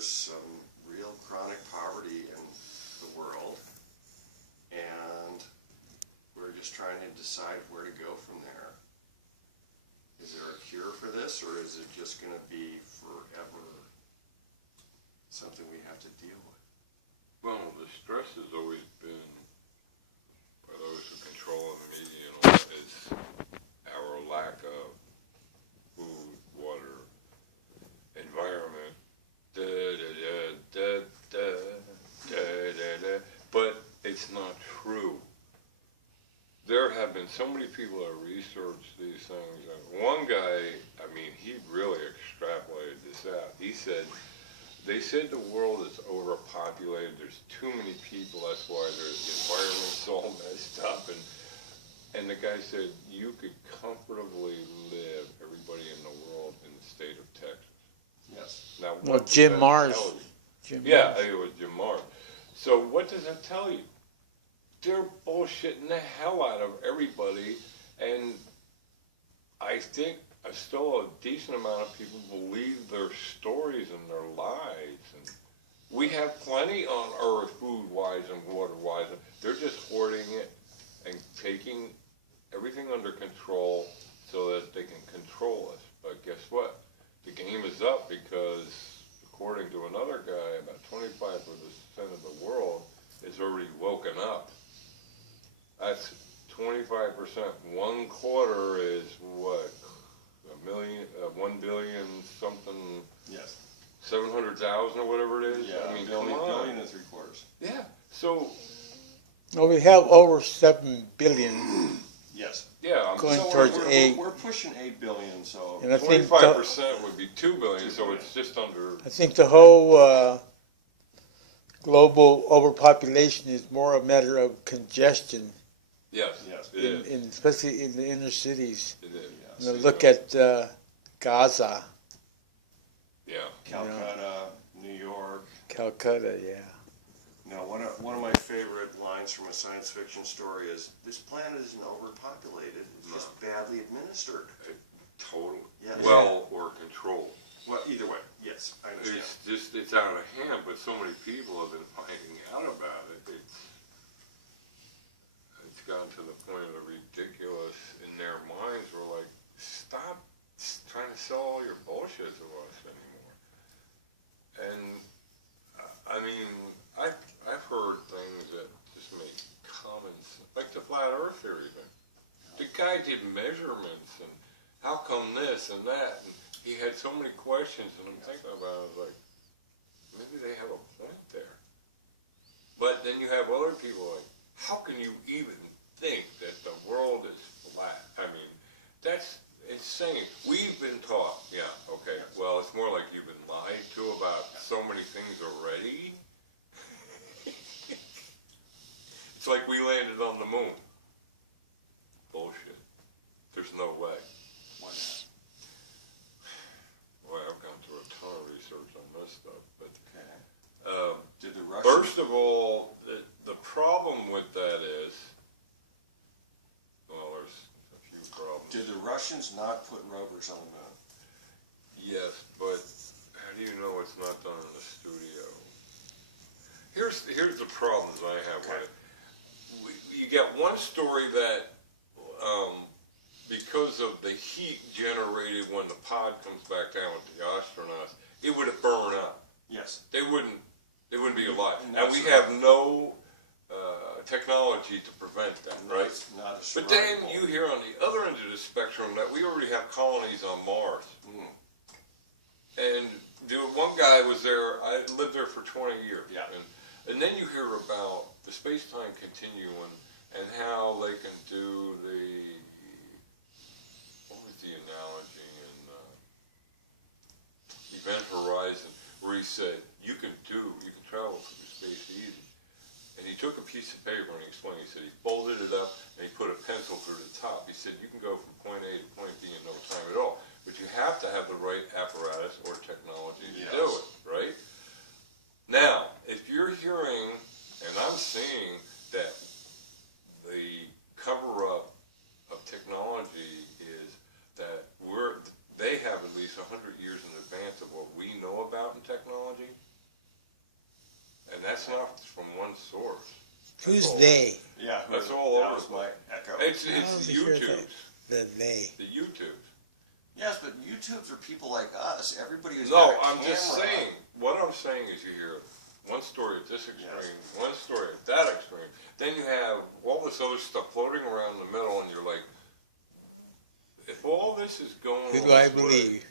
there's some real chronic poverty in the world, and we're just trying to decide where to go from there. Is there a cure for this, or is it just going to be forever something we have to deal with? Well, the stress has always been, by those who control the media and all that, is our lack of food, water, environment, but it's not true. There have been so many people that researched these things. And one guy, I mean, he really extrapolated this out. He said, they said the world is overpopulated, there's too many people, that's why the environment's all messed up. And the guy said, you could comfortably live, everybody in the world, in the state of Texas. Yes. Now, Well, what Jim does that Mars. tell you? Jim Yeah, Mars. it was Jim Mars. So what does that tell you? They're bullshitting the hell out of everybody, and I think still a decent amount of people believe their stories and their lies. And we have plenty on earth, food-wise and water-wise. They're just hoarding it and taking everything under control so that they can control us. But guess what? The game is up because, according to another guy, about 25% of the world is already woken up. That's 25%. 1/4 is what? 1 billion something. Yes. 700,000 or whatever it is. Yeah, I mean, billion, come on. billion and 3/4. Yeah. So. Well, we have over 7 billion Yes. Yeah. going So towards we're, 8. We're pushing 8 billion. So. And I think 25% would be 2 billion. So it's just under. I think the whole global overpopulation is more a matter of congestion, Yes. Yes. It is. especially in the inner cities. It is. Yes. You know, look at Gaza, Yeah. Calcutta, New York. Calcutta, yeah. Now, one of my favorite lines from a science fiction story is, "This planet isn't overpopulated; it's just badly administered." Totally. Yeah. Well, or controlled. Well, either way, yes, I understand. It's out of hand, but so many people have been finding out about it. It's gotten to the point of the ridiculous in their minds. We're like, stop trying to sell all your bullshit to us anymore. And I mean, I've heard things that just make common sense, like the flat Earth theory thing. The guy did measurements and how come this and that, and he had so many questions, and I'm thinking about it, like, maybe they have a point there. But then you have other people like, how can you even think that the world is flat? I mean, that's insane. We've been taught, yeah, okay, well, it's more like you've been lied to about so many things already. It's like we landed on the moon. Bullshit. There's no way. Why not? Boy, I've gone through a ton of research on this stuff, but Okay. Did the Russians? first of all, the problem with that is, well, there's a few problems. Did the Russians not put rovers on the moon? Yes, but how do you know it's not done in the studio? Here's the problems I have with it. You get one story that because of the heat generated when the pod comes back down with the astronauts, it would have burned up. Yes. They wouldn't be alive. And And we have no technology to prevent that, right? It's not a But then survival. you hear on the other end of the spectrum that we already have colonies on Mars. Mm. And one guy was there, I lived there for 20 years. Yeah. And then you hear about the space-time continuum and how they can do what was the analogy in Event Horizon, where he said, you can travel through space easy. And he took a piece of paper and he explained, he said he folded it up and he put a pencil through the top. He said you can go from point A to point B in no time at all, but you have to have the right apparatus or technology to do it, right? Now, if you're hearing, and I'm seeing that the cover-up of technology is that they have at least 100 years in advance of what we know about in technology, one source. Who's all. they? Yeah, That's all that over was the my place. echo. It's I wasn't sure if YouTubes. The they. The YouTubes. Yes, but YouTubes are people like us. Everybody who's No, got a I'm just camera. saying. What I'm saying is you hear one story at this extreme, Yes. one story at that extreme. Then you have all this other stuff floating around in the middle, and you're like, if all this is going Who on do I this way, believe?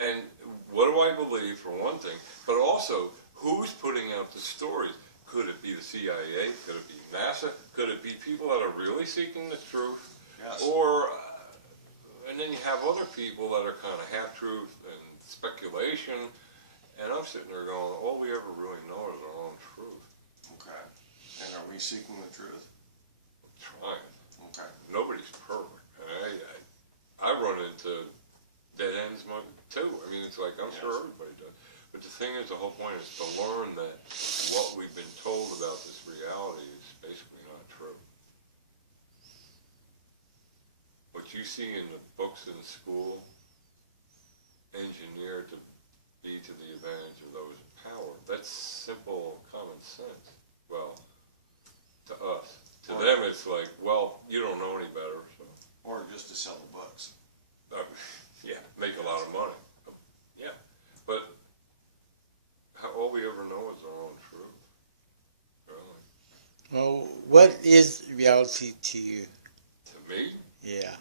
and what do I believe, for one thing, but also, who's putting out the stories? Could it be the CIA? Could it be NASA? Could it be people that are really seeking the truth? Yes. Or, and then you have other people that are kind of half-truth and speculation, and I'm sitting there going, all we ever really know is our own truth. Okay. And are we seeking the truth? Trying. Okay. Nobody's perfect. And I run into dead ends too. I mean, it's like, I'm sure Yes. everybody does. But the thing is, the whole point is to learn that what we've been told about this reality is basically not true. What you see in the books in school, engineered to be to the advantage of those in power, that's simple common sense. Well, to us. To them, it's like, well, you don't know any better, so. Or just to sell the books. Yeah, make a lot of money. Yeah, but all we ever know is our own truth. Really. Well, what is reality to you? To me, Yeah.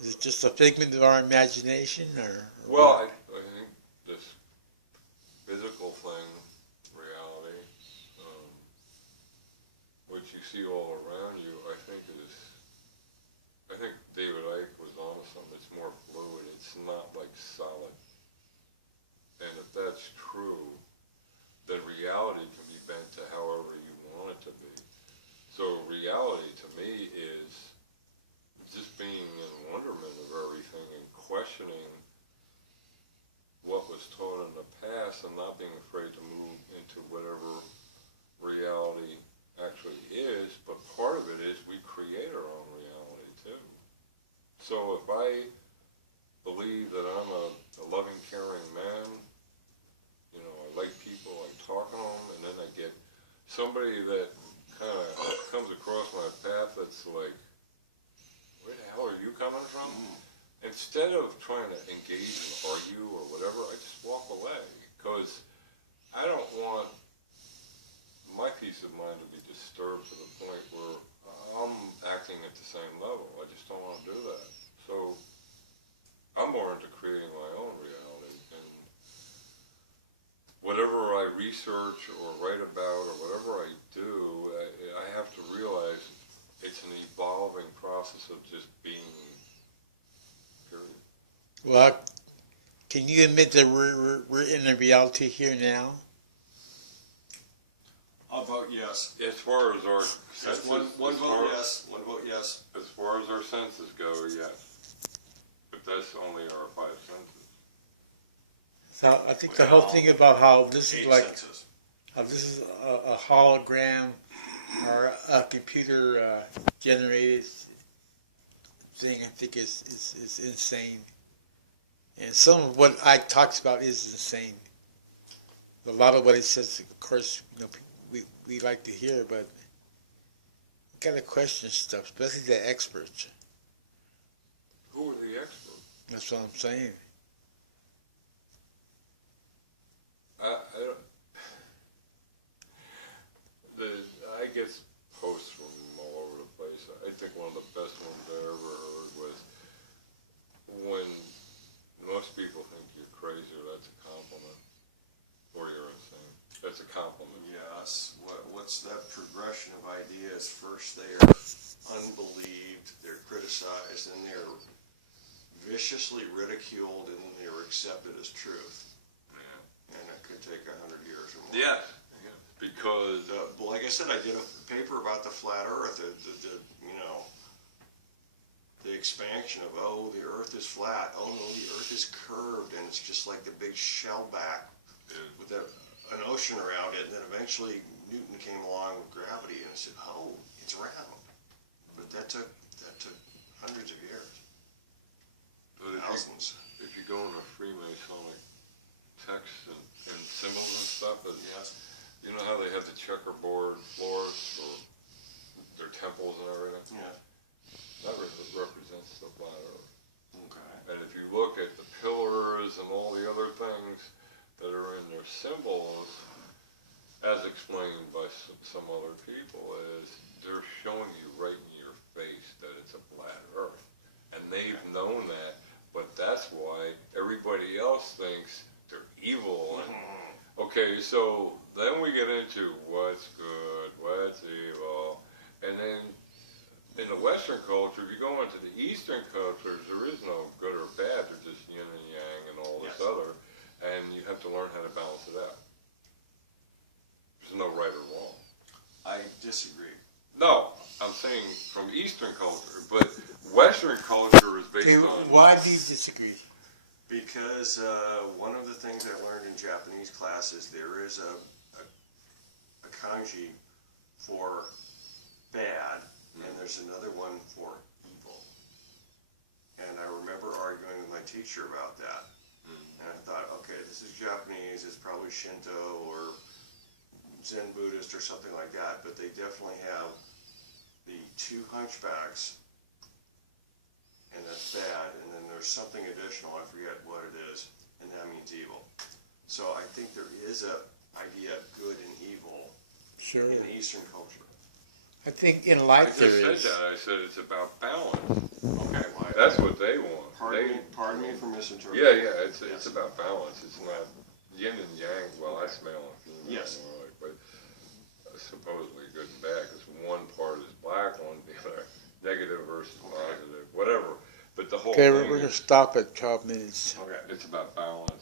Is it just a figment of our imagination, or? well, I think this physical thing, reality, what you see all around you, I think David Icke was onto something. It's more fluid. It's not like solid. And if that's true, then reality can be bent to however you want it to be. So reality to me is just being in wonderment of everything and questioning what was taught in the past and not being afraid to move into whatever reality actually is. But part of it is we create our own reality too. So if I believe that I'm a loving, caring man, you know, I like people, I talk to them, and then I get somebody that kind of comes across my path that's like, where the hell are you coming from? Instead of trying to engage and argue or whatever, I just walk away, because I don't want my peace of mind to be disturbed to the point where I'm acting at the same level. I just don't want to do that. So I'm more into creating my own reality, and whatever I research or write about or whatever I do, I have to realize it's an evolving process of just being, period. Well, can you admit that we're in a reality here now? I'll vote yes. As far as our That's senses, one as vote far- yes. One vote yes. As far as our senses go, yes. But that's only our five senses. So I think the whole thing about how this is 8 like, senses. how this is a hologram or a computer generated thing, I think is insane. And some of what Ike talks about is insane. A lot of what he says, of course, you know, we like to hear, but we gotta question stuff, especially the experts. Who are the experts? That's what I'm saying. I get posts from all over the place. I think one of the best ones I ever heard was when most people think you're crazy, or that's a compliment, or you're insane. That's a compliment. Yes. What's that progression of ideas? First they are unbelieved, they're criticized, and they're viciously ridiculed, and then they're accepted as truth. Yeah. And it could take 100 years or more. Yeah. Because Well, like I said, I did a paper about the flat Earth. The expansion of, oh, the Earth is flat. Oh no, the Earth is curved, and it's just like the big shell back with an ocean around it. And then eventually Newton came along with gravity, and said, oh, it's round. But that took hundreds of years, but thousands. if you go in a Freemasonic text and symbols and stuff. But Yes. you know how they have the checkerboard floors for their temples and everything? Yeah. That represents the flat Earth. Okay. And if you look at the pillars and all the other things that are in their symbols, as explained by some other people, is they're showing you right in your face that it's a flat Earth. And they've known that, but that's why everybody else thinks they're evil. And, okay, so then we get into what's good, what's evil, and then in the Western culture, if you go into the Eastern cultures, there is no good or bad. They're just yin and yang and all this Yes. other, and you have to learn how to balance it out. There's no right or wrong. I disagree. No, I'm saying from Eastern culture, but Western culture is based Okay, on. why do you disagree? Because one of the things I learned in Japanese classes, there is a kanji for bad, and there's another one for evil. And I remember arguing with my teacher about that. And I thought, okay, this is Japanese, it's probably Shinto or Zen Buddhist or something like that, but they definitely have the two hunchbacks, and that's bad, and then there's something additional, I forget what it is, and that means evil. So I think there is a idea of good and evil Sure. in Eastern culture. I think in I life just there said is. that. I said it's about balance. Okay, well, That's what they want. pardon me for misinterpreting. Yeah, it's Yes. about balance. It's not yin and yang. Well, that's male and female. Yes. Right, but supposedly good and bad, because one part is black, one the other negative versus positive, whatever. But the whole Okay, thing we're gonna is, stop at 12 minutes. Okay. it's about balance.